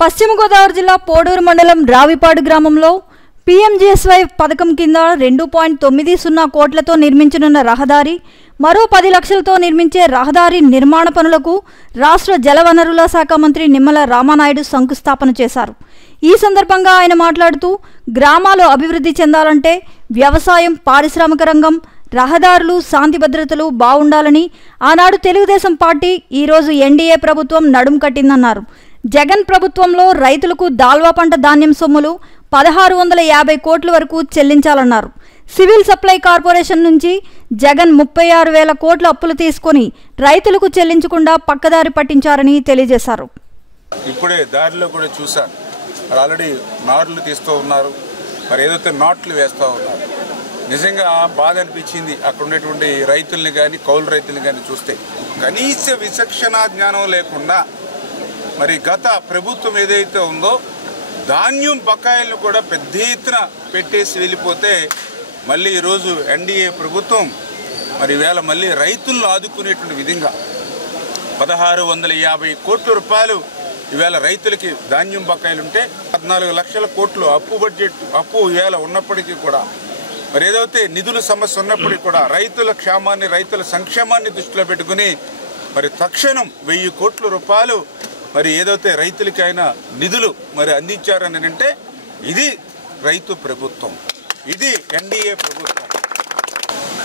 పశ్చిమ గోదావరి జిల్లా పోడూరు మండలం రావిపాడు గ్రామంలో పీఎంజీఎస్వై పథకం కింద 2.90 కోట్లతో నిర్మించనున్న రహదారి, మరో 10 లక్షలతో నిర్మించే రహదారి నిర్మాణ పనులకు రాష్ట్ర జలవనరుల శాఖ మంత్రి నిమ్మల రామానాయుడు శంకుస్థాపన చేశారు. ఈ సందర్భంగా ఆయన మాట్లాడుతూ, గ్రామాలు అభివృద్ధి చెందాలంటే వ్యవసాయం, పారిశ్రామిక రంగం, రహదారులు, శాంతి భద్రతలు బాగుండాలని ఆనాడు తెలుగుదేశం పార్టీ, ఈరోజు ఎన్డీఏ ప్రభుత్వం నడుం కట్టిందన్నారు. జగన్ ప్రభుత్వంలో రైతులకు దాల్వా పంట ధాన్యం సొమ్ములు 1650 కోట్ల వరకు చెల్లించాలన్నారు. సివిల్ సప్లై కార్పొరేషన్ నుంచి జగన్ 36,000 కోట్ల అప్పులు తీసుకొని రైతులకు చెల్లించకుండా పక్కదారి పట్టించారని తెలియజేశారు. ఇప్పుడే దారిలో కూడా చూశాను, ఆల్రెడీ నార్లు తీస్తూ ఉన్నారు, మరి ఏదైతే నాట్లు వేస్తూ ఉన్నారు. నిజంగా బాధ అనిపించింది అక్కడ ఉండేటువంటి రైతుల్ని కానీ, కౌలు రైతుల్ని కానీ చూస్తే. కనీస విచక్షణ జ్ఞానం లేకుండా మరి గత ప్రభుత్వం ఏదైతే ఉందో ధాన్యం బకాయిలను కూడా పెద్ద ఎత్తున పెట్టేసి వెళ్ళిపోతే, మళ్ళీ ఈరోజు ఎన్డీఏ ప్రభుత్వం మరి వేళ మళ్ళీ రైతులను ఆదుకునేటువంటి విధంగా 1650 కోట్ల రూపాయలు ఈవేళ రైతులకి ధాన్యం బకాయిలు ఉంటే 14 లక్షల కోట్లు అప్పు ఈవేళ ఉన్నప్పటికీ కూడా, మరి ఏదైతే నిధుల సమస్య ఉన్నప్పటికీ కూడా రైతుల క్షేమాన్ని, రైతుల సంక్షేమాన్ని దృష్టిలో పెట్టుకుని మరి తక్షణం 1000 కోట్ల రూపాయలు మరి ఏదైతే రైతులకి అయినా నిధులు మరి అందించారని అంటే ఇది రైతు ప్రభుత్వం, ఇది ఎన్డీఏ ప్రభుత్వం.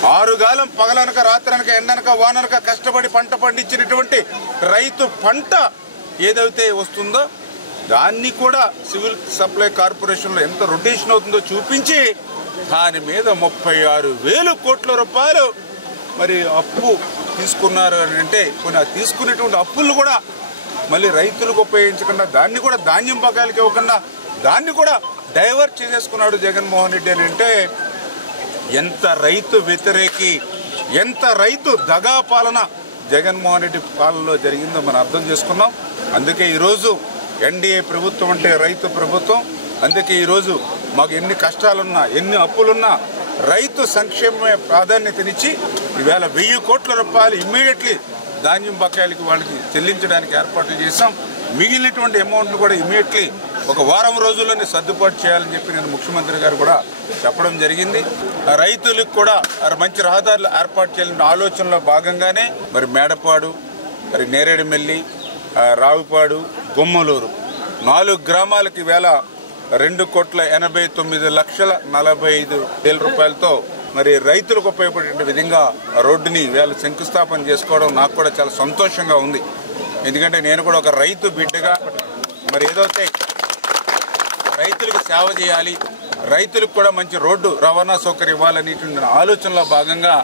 6 గాలం పగలనక, రాత్రనక, ఎండనక, వాననక కష్టపడి పంట పండించినటువంటి రైతు పంట ఏదైతే వస్తుందో దాన్ని కూడా సివిల్ సప్లై కార్పొరేషన్లో ఎంత రొటేషన్ అవుతుందో చూపించి దాని మీద 36,000 కోట్ల రూపాయలు మరి అప్పు తీసుకున్నారు అని అంటే, కొన్ని తీసుకునేటువంటి అప్పులు కూడా మళ్ళీ రైతులకు ఉపయోగించకుండా, దాన్ని కూడా ధాన్యం బకాయిలకి ఇవ్వకుండా దాన్ని కూడా డైవర్ట్ చేసేసుకున్నాడు జగన్మోహన్ రెడ్డి అని అంటే, ఎంత రైతు వ్యతిరేకి, ఎంత రైతు దగా పాలన జగన్మోహన్ రెడ్డి పాలనలో జరిగిందో మనం అర్థం చేసుకున్నాం. అందుకే ఈరోజు ఎన్డీఏ ప్రభుత్వం అంటే రైతు ప్రభుత్వం. అందుకే ఈరోజు మాకు ఎన్ని కష్టాలున్నా, ఎన్ని అప్పులున్నా రైతు సంక్షేమమే ప్రాధాన్యతనిచ్చి ఈవేళ 1000 కోట్ల రూపాయలు ఇమ్మీడియట్లీ ధాన్యం బకాయిలకి వాళ్ళకి చెల్లించడానికి ఏర్పాట్లు చేశాం. మిగిలినటువంటి అమౌంట్ను కూడా ఇమ్మీడియట్లీ ఒక వారం రోజుల్లోనే సర్దుబాటు చేయాలని చెప్పి నేను ముఖ్యమంత్రి గారు కూడా చెప్పడం జరిగింది. రైతులకు కూడా మంచి రహదారులు ఏర్పాటు చేయాలనే ఆలోచనలో భాగంగానే మరి మేడపాడు, మరి నేరేడుమెల్లి, రావిపాడు, గుమ్మలూరు 4 గ్రామాలకి వేళ 2,89,45,000 రూపాయలతో మరి రైతులకు ఉపయోగపడే విధంగా రోడ్డుని వేళ శంకుస్థాపన చేసుకోవడం నాకు కూడా చాలా సంతోషంగా ఉంది. ఎందుకంటే నేను కూడా ఒక రైతు బిడ్డగా మరి ఏదైతే రైతులకు సేవ చేయాలి, రైతులకు కూడా మంచి రోడ్డు రవాణా సౌకర్యం ఇవ్వాలనేటువంటి ఆలోచనలో భాగంగా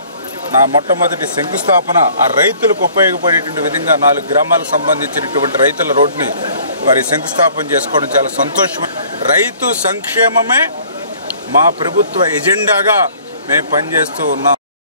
నా మొట్టమొదటి శంకుస్థాపన ఆ రైతులకు ఉపయోగపడేటువంటి విధంగా 4 గ్రామాలకు సంబంధించినటువంటి రైతుల రోడ్డుని మరి శంకుస్థాపన చేసుకోవడం చాలా సంతోషం. రైతు సంక్షేమమే మా ప్రభుత్వ ఎజెండాగా మేము పనిచేస్తూ ఉన్నాం.